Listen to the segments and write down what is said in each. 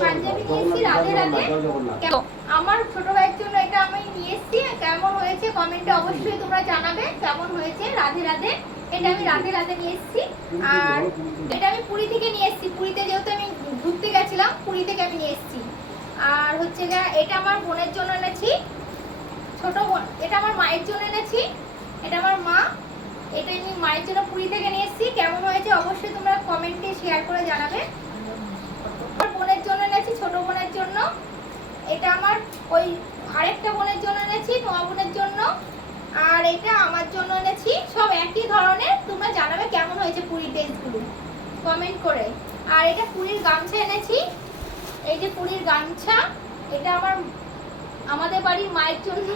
পাঞ্জাবি নিয়েছি রাধে রাধে। আমার ছোট ভাইয়ের জন্য এটা আমি নিয়েছি, কেমন হয়েছে কমেন্টে অবশ্যই তোমরা জানাবে কেমন হয়েছে। রাধে রাধে, এটা আমি রাধে রাধে নিয়ে এসেছি। আর এটা আমি পুরী থেকে নিয়ে এসেছি, পুরীতে যেহেতু আমি ঘুরতে গেছিলাম পুরী থেকে আমি নিয়ে এসেছি। আর হচ্ছে গিয়ে এটা আমার বোনের জন্য এনেছি, ছোট বোন। এটা আমার মায়ের জন্য এনেছি, এটা আমার মা। এটা আমি মায়ের জন্য পুরী থেকে নিয়ে এসেছি। কেমন হয়েছে অবশ্যই তোমরা কমেন্টে শেয়ার করে জানাবে। আমার বোনের জন্য এনেছি, ছোট বোনের জন্য। এটা আমার ওই আরেকটা বোনের জন্য এনেছি, মা বোনের জন্য। আর এটা আমার জন্য এনেছি। সব একই ধরনের, তোমরা জানাবে কেমন হয়েছে পুরীর ড্রেসগুলো কমেন্ট করে। আর এটা পুরীর গামছা এনেছি, এই যে পুরীর গামছা, এটা আমাদের বাড়ির মায়ের জন্য।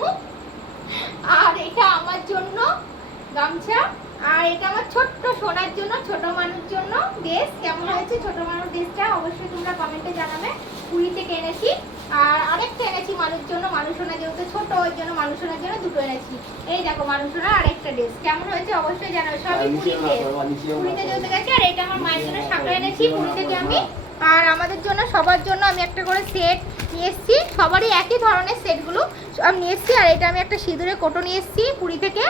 আর এটা আমার জন্য গামছা। আর এটা আমার ছোট্ট সোনার জন্য, ছোট মানুষ জন্য ড্রেস। কেমন হয়েছে ছোট মানুষ ড্রেসটা অবশ্যই তোমরা কমেন্টে জানাবে। পুরী থেকে এনেছি। আর আরেকটা এনেছি মানুষ জন্য, মানুষোনা যেহেতু ছোট ওই জন্য মানুষোনার জন্য দুটো এনেছি। এই দেখো মানুষোনা আরেকটা ড্রেস, কেমন হয়েছে অবশ্যই জানাবে। সবই পুরীতে, পুরীতে যেহেতু গেছি। আর এটা আমার মায়ের জন্য শাঁখা এনেছি পুরী থেকে আমি। আর আমাদের জন্য সবার জন্য আমি একটা করে সেট নিয়ে এসেছি, সবারই একই ধরনের সেটগুলো সব নিয়ে এসেছি। আর এটা আমি একটা সিঁদুরে কোটো নিয়ে এসেছি পুরী থেকে।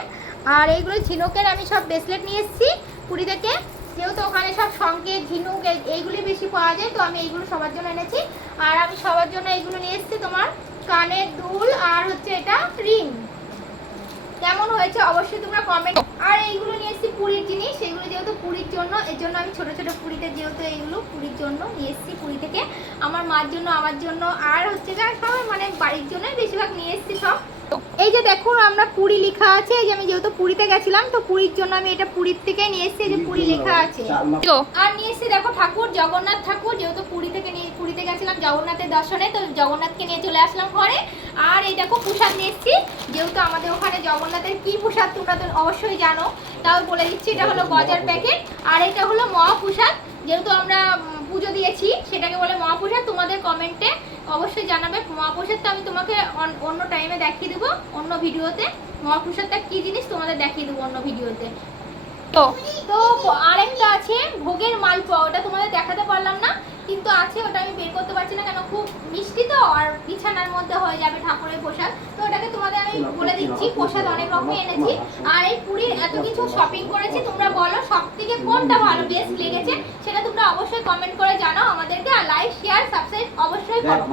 আর এইগুলো ঝিনুকের আমি সব ব্রেসলেট নিয়ে এসেছি পুরী থেকে, যেহেতু ওখানে সব সংকেত ঝিনুক এইগুলি বেশি পাওয়া যায়, তো আমি এইগুলো সবার জন্য এনেছি। আর আমি সবার জন্য এইগুলো নিয়ে এসেছি, তোমার কানের দুল আর হচ্ছে এটা রিং। কেমন হয়েছে অবশ্যই তোমরা কমেন্ট। আর এইগুলো নিয়ে এসেছি পুরীর জিনিস, সেগুলো যেহেতু পুরীর জন্য, এর জন্য আমি ছোট ছোট পুরীতে যেহেতু এইগুলো পুরীর জন্য নিয়ে এসেছি পুরী থেকে। আমার মার জন্য, আমার জন্য, আর হচ্ছে যা সবাই মানে বাড়ির জন্যই বেশিরভাগ নিয়ে এসেছি সব। এই যে দেখুন আমরা পুরী লেখা আছে, এই যে আমি যেহেতু পুরীতে গেছিলাম তো পুরীর জন্য আমি এটা পুরীর থেকে নিয়ে এসেছি, এই যে পুরী লেখা আছে। আর নিয়ে এসেছি দেখো ঠাকুর, জগন্নাথ ঠাকুর, যেহেতু পুরীতে গেছিলাম জগন্নাথের দর্শনে, তো জগন্নাথকে নিয়ে চলে আসলাম ঘরে। আর এই দেখো প্রসাদ নিয়ে এসেছি, যেহেতু আমাদের ওখানে জগন্নাথের কি প্রসাদ তোমরা তো অবশ্যই জানো, তাও বলে দিচ্ছি। এটা হলো গজার প্যাকেট, আর এটা হলো মহাপ্রসাদ। যেহেতু আমরা পুজো দিয়েছি সেটাকে বলে মহাপ্রসাদ। তোমাদের কমেন্টে অবশ্যই জানাবে মহাপ্রসাদটা, আমি তোমাকে অন্য টাইমে দেখিয়ে দেবো অন্য ভিডিওতে। মহাপ্রসাদটা কি জিনিস তোমাদের দেখিয়ে দেবো অন্য ভিডিওতে। তো আরেকটা আছে ভোগের মালপোয়া, ওটা তোমাদের দেখাতে পারলাম না, কিন্তু আছে, ওটা আমি বের করতে পারছি না কেন, খুব মিষ্টি তো, আর বিছানার মধ্যে হয়ে যাবে ঠাকুরের প্রসাদ, তো ওটাকে তোমাদের আমি বলে দিচ্ছি। প্রসাদ অনেক রকমই এনেছি। আর এই পুরীর এত কিছু শপিং করেছি, তোমরা বলো সব থেকে কোনটা ভালো বেস্ট লেগেছে, সেটা তোমরা অবশ্যই কমেন্ট করে জানাও আমাদেরকে। আর লাইক শেয়ার সাবস্ক্রাইব অবশ্যই করো।